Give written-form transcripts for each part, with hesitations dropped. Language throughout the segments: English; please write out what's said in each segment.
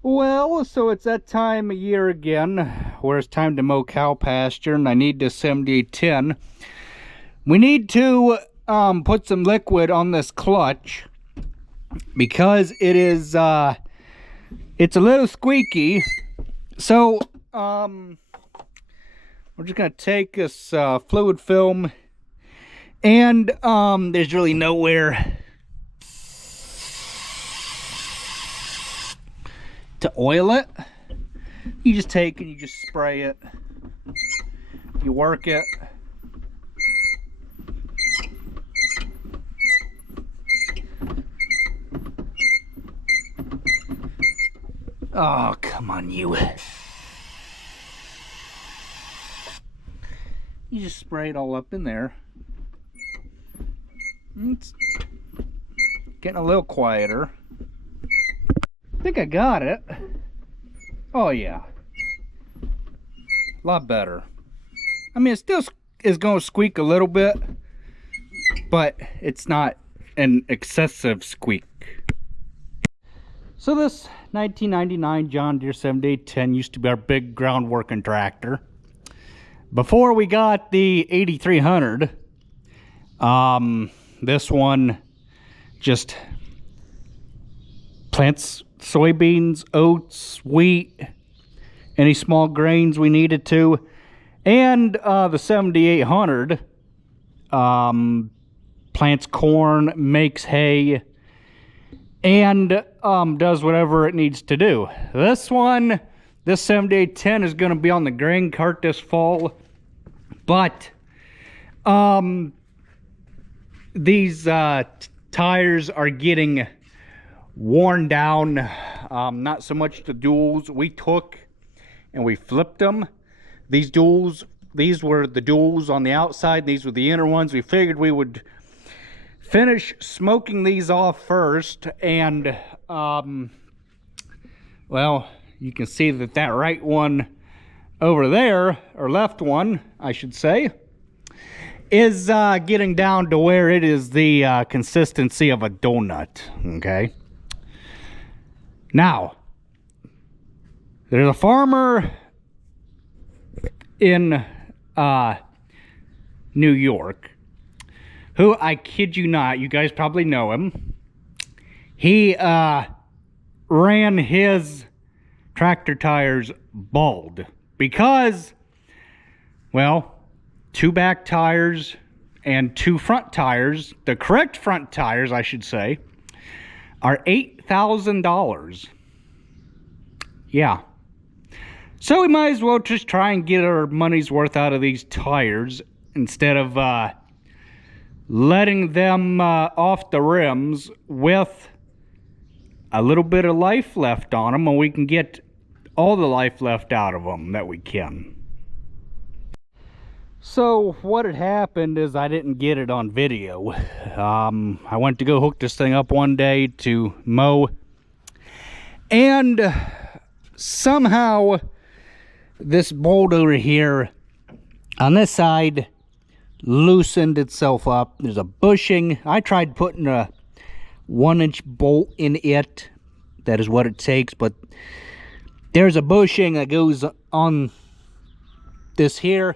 Well, so it's that time of year again where it's time to mow cow pasture, and I need this 7810. We need to put some liquid on this clutch because it's a little squeaky. So we're just gonna take this fluid film, and there's really nowhere to oil it. You just take and you just spray it, you work it. Oh, come on, you just spray it all up in there. It's getting a little quieter. I think I got it. Oh yeah, a lot better. I mean, it still is going to squeak a little bit, but it's not an excessive squeak. So this 1999 John Deere 7810 used to be our big ground working tractor. Before we got the 8300, this one just plants soybeans, oats, wheat, any small grains we needed to. And the 7800 plants corn, makes hay, and does whatever it needs to do. This 7810 is going to be on the grain cart this fall, but these tires are getting worn down. Not so much the duals. We took and we flipped them. These were the duals on the outside, these were the inner ones. We figured we would finish smoking these off first, and well, you can see that right one over there, or left one I should say, is getting down to where it is the consistency of a donut. Okay, now there's a farmer in New York who, I kid you not, you guys probably know him. He ran his tractor tires bald because, well, 2 back tires and 2 front tires, the correct front tires I should say, are $8,000. Yeah. So we might as well just try and get our money's worth out of these tires instead of letting them off the rims with a little bit of life left on them, and we can get all the life left out of them that we can. So what had happened is I didn't get it on video. I went to go hook this thing up one day to mow, and somehow this bolt over here on this side loosened itself up. There's a bushing. I tried putting a 1-inch bolt in it. That is what it takes, but there's a bushing that goes on this here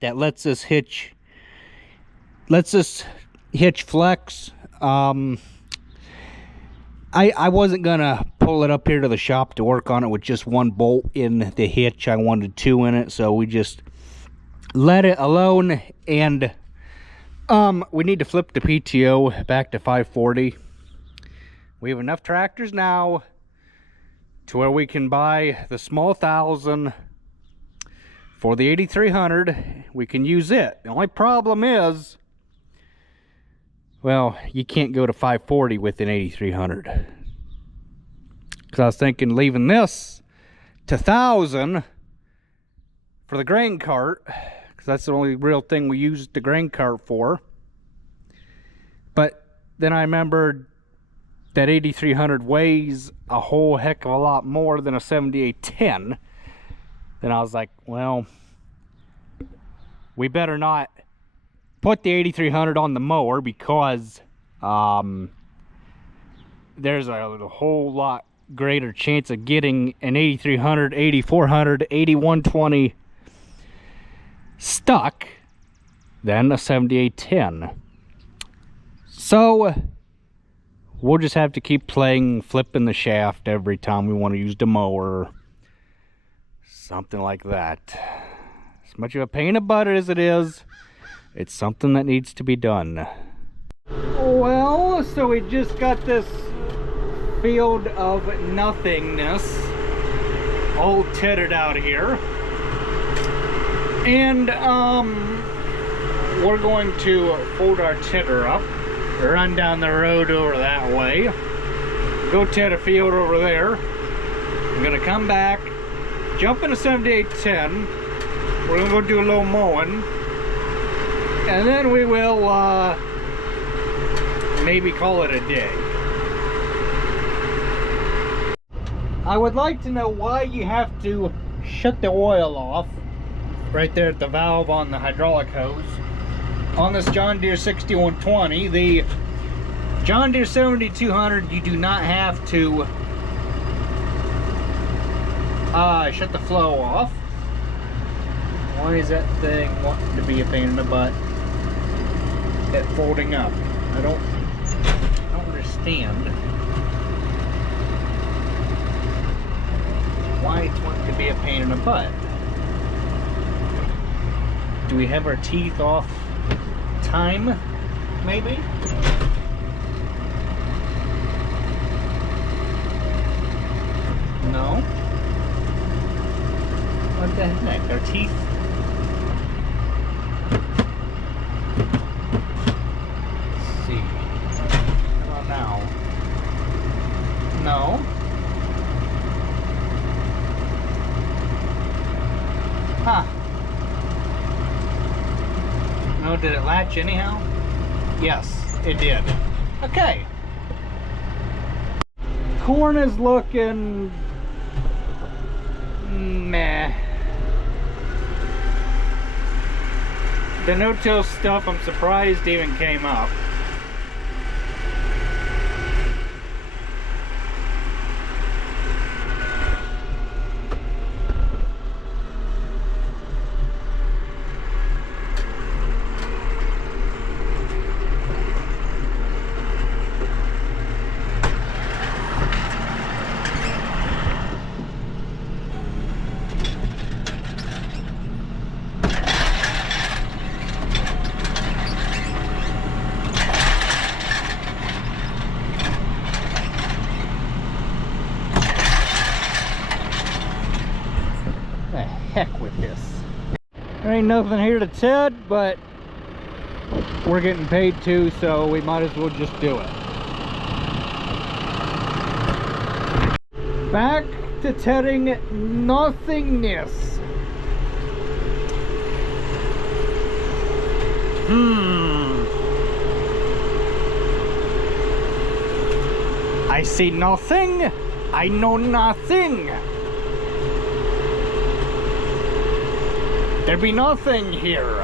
that lets this hitch flex. I wasn't gonna pull it up here to the shop to work on it with just 1 bolt in the hitch. I wanted 2 in it, so we just let it alone. And we need to flip the PTO back to 540. We have enough tractors now to where we can buy the small 1000 for the 8300. We can use it. The only problem is, well, you can't go to 540 with an 8300. Because I was thinking leaving this to 1000 for the grain cart, because that's the only real thing we use the grain cart for. But then I remembered that 8300 weighs a whole heck of a lot more than a 7810. Then I was like, well, we better not put the 8300 on the mower, because there's a whole lot greater chance of getting an 8300, 8400, 8120 stuck than a 7810. So we'll just have to keep playing, flipping the shaft every time we want to use the mower. Something like that. As much of a pain in the butt as it is, it's something that needs to be done. Well, so we just got this field of nothingness all tittered out here. And we're going to fold our titter up, run down the road over that way, go tit a field over there. I'm gonna come back, jump in a 7810. We're gonna go do a little mowing, and then we will maybe call it a day. I would like to know why you have to shut the oil off right there at the valve on the hydraulic hose on this John Deere 6120. The John Deere 7200, you do not have to shut the flow off. Why is that thing wanting to be a pain in the butt at folding up? I don't understand why it's wanting to be a pain in the butt. Do we have our teeth off time, maybe? No? What the heck? Our teeth? Let's see. How about now? No? Huh. No, did it latch anyhow? Yes, it did. Okay. Corn is looking meh. The no-till stuff, I'm surprised even came up. Heck with this. There ain't nothing here to ted, but we're getting paid to, so we might as well just do it. Back to tedding nothingness. I see nothing. I know nothing. There be nothing here.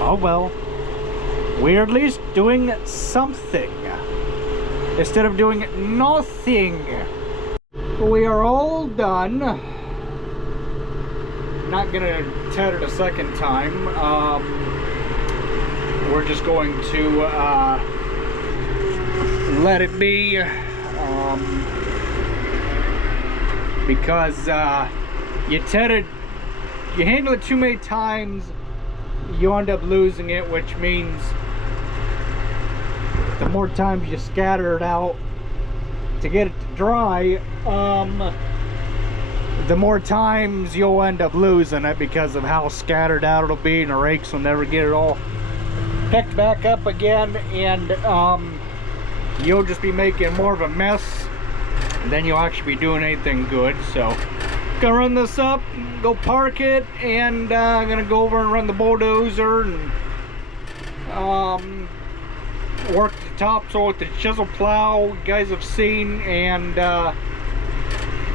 Oh well. We're at least doing something instead of doing nothing. We are all done. Not gonna ted it a second time. We're just going to let it be, because you handle it too many times, you end up losing it, which means the more times you scatter it out to get it to dry, the more times you'll end up losing it because of how scattered out it'll be, and the rakes will never get it all picked back up again, and you'll just be making more of a mess than you'll actually be doing anything good. So gonna run this up, go park it, and I'm gonna go over and run the bulldozer and work the topsoil with the chisel plow you guys have seen, and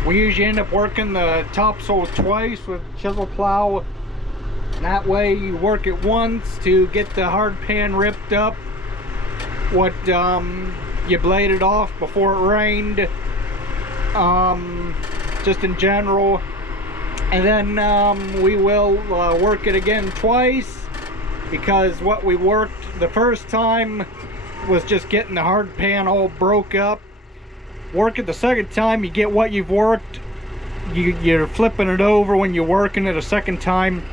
we usually end up working the topsoil twice with chisel plow, and that way you work it once to get the hard pan ripped up what you you blade it off before it rained, just in general. And then we will work it again twice, because what we worked the first time was just getting the hard pan all broke up. Work it the second time, you get what you've worked. You're flipping it over when you're working it a second time.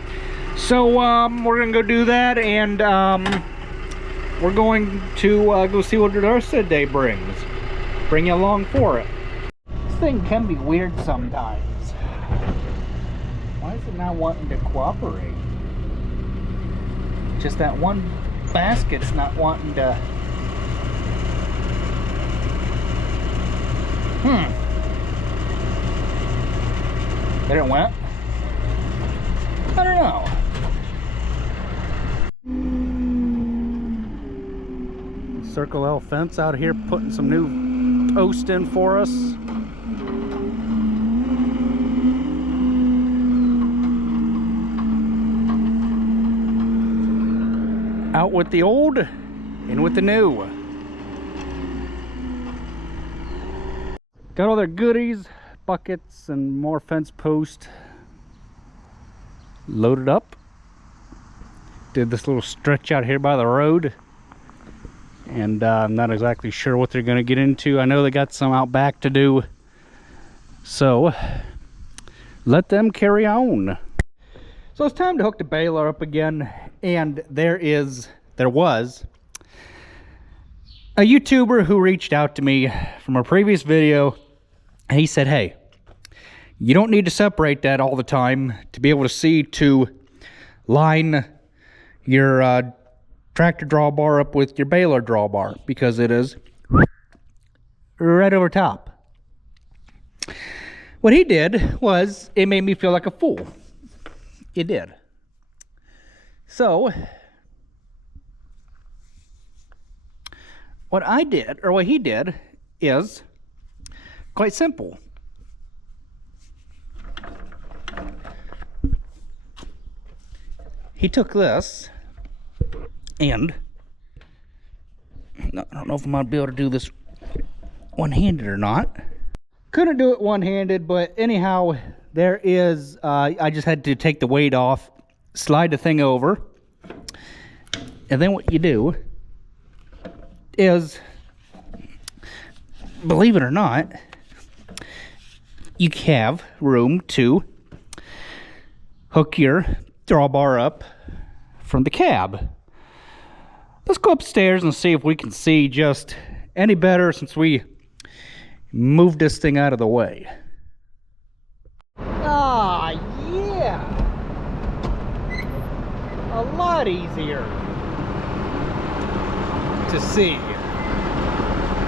So we're gonna go do that, and we're going to go see what the rest of the day brings. Bring you along for it. This thing can be weird sometimes. Why is it not wanting to cooperate? Just that one basket's not wanting to. There it went. I don't know. Circle L fence out here, putting some new post in for us. Out with the old, in with the new. Got all their goodies, buckets and more fence post loaded up. Did this little stretch out here by the road, and I'm not exactly sure what they're going to get into. I know they got some out back to do, so let them carry on. So it's time to hook the baler up again, and there was a YouTuber who reached out to me from a previous video. He said, hey, you don't need to separate that all the time to be able to see to line your tractor drawbar up with your baler drawbar, because it is right over top. What he did was, it made me feel like a fool. It did. So what I did, or what he did, is quite simple. He took this, and I don't know if I'm going to be able to do this one-handed or not. Couldn't do it one-handed, but anyhow, there is, I just had to take the weight off, slide the thing over, and then what you do is, believe it or not, you have room to hook your drawbar up from the cab. Let's go upstairs and see if we can see just any better since we moved this thing out of the way. Ah, yeah! A lot easier to see.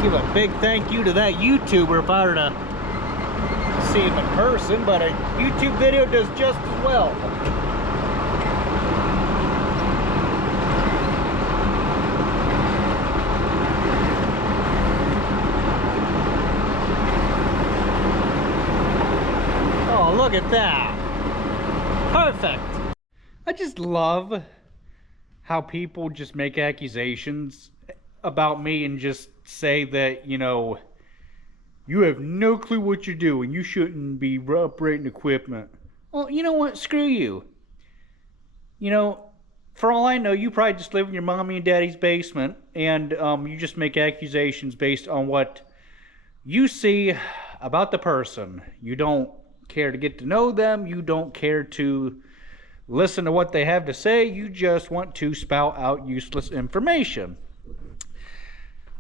Give a big thank you to that YouTuber if I were to see him in person, but a YouTube video does just as well. Oh, look at that. Perfect. I just love how people just make accusations about me and just say that, you know, you have no clue what you're doing. You shouldn't be operating equipment. Well, you know what? Screw you. You know, for all I know, you probably just live in your mommy and daddy's basement, and you just make accusations based on what you see about the person. You don't care to get to know them. You don't care to listen to what they have to say. You just want to spout out useless information.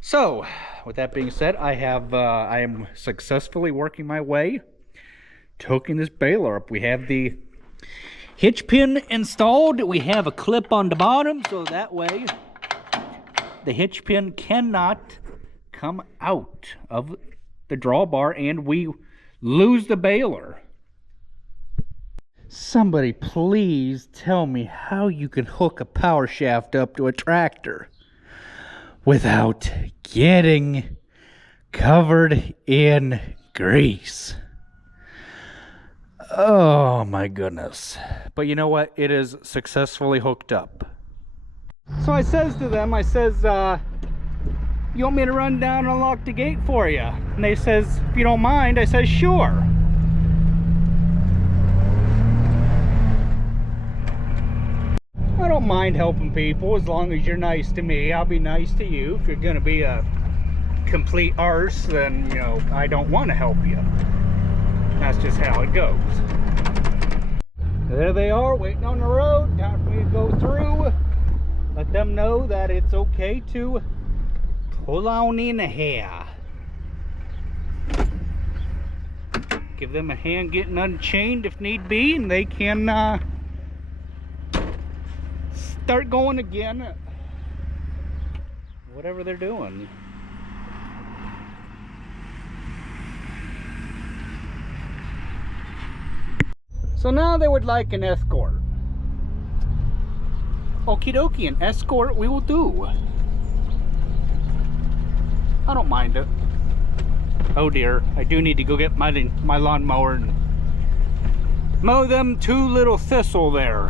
So, with that being said, I am successfully working my way to hooking this baler up. We have the hitch pin installed. We have a clip on the bottom, so that way the hitch pin cannot come out of the drawbar and we lose the baler. Somebody please tell me how you can hook a power shaft up to a tractor without getting covered in grease. Oh my goodness. But you know what? It is successfully hooked up. So I says to them, you want me to run down and unlock the gate for you? And they says, if you don't mind. I says, sure. I don't mind helping people as long as you're nice to me. I'll be nice to you. If you're gonna be a complete arse, then, you know, I don't want to help you. That's just how it goes. There they are, waiting on the road. Time for me to go through. Let them know that it's okay to pull on in here. Give them a hand getting unchained if need be, and they can start going again. Whatever they're doing. So now they would like an escort. Okie dokie, an escort we will do. I don't mind it. Oh dear, I do need to go get my lawnmower and mow them two little thistle there.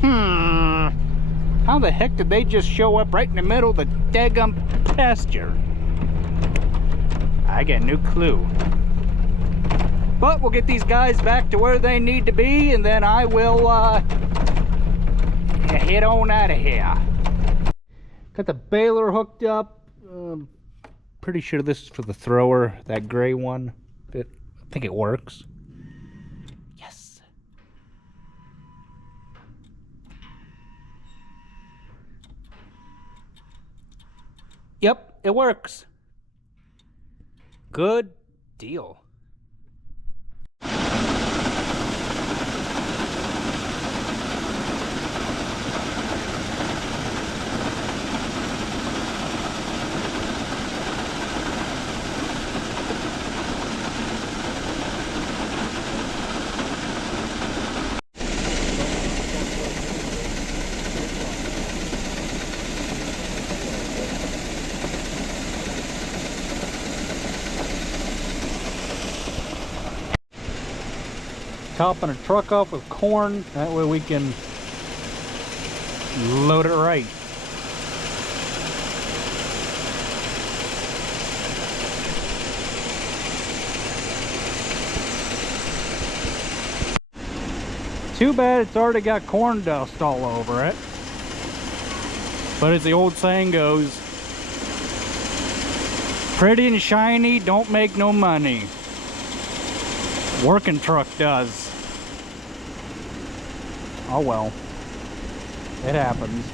How the heck did they just show up right in the middle of the daggum pasture? I got no clue. But we'll get these guys back to where they need to be, and then I will head on out of here. Got the baler hooked up. Pretty sure this is for the thrower, that gray one. I think it works. Yes. Yep, it works. Good deal. Topping a truck off with corn, that way we can load it right. Too bad it's already got corn dust all over it. But as the old saying goes, pretty and shiny don't make no money. Working truck does. Oh well, it happens.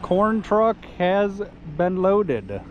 Corn truck has been loaded.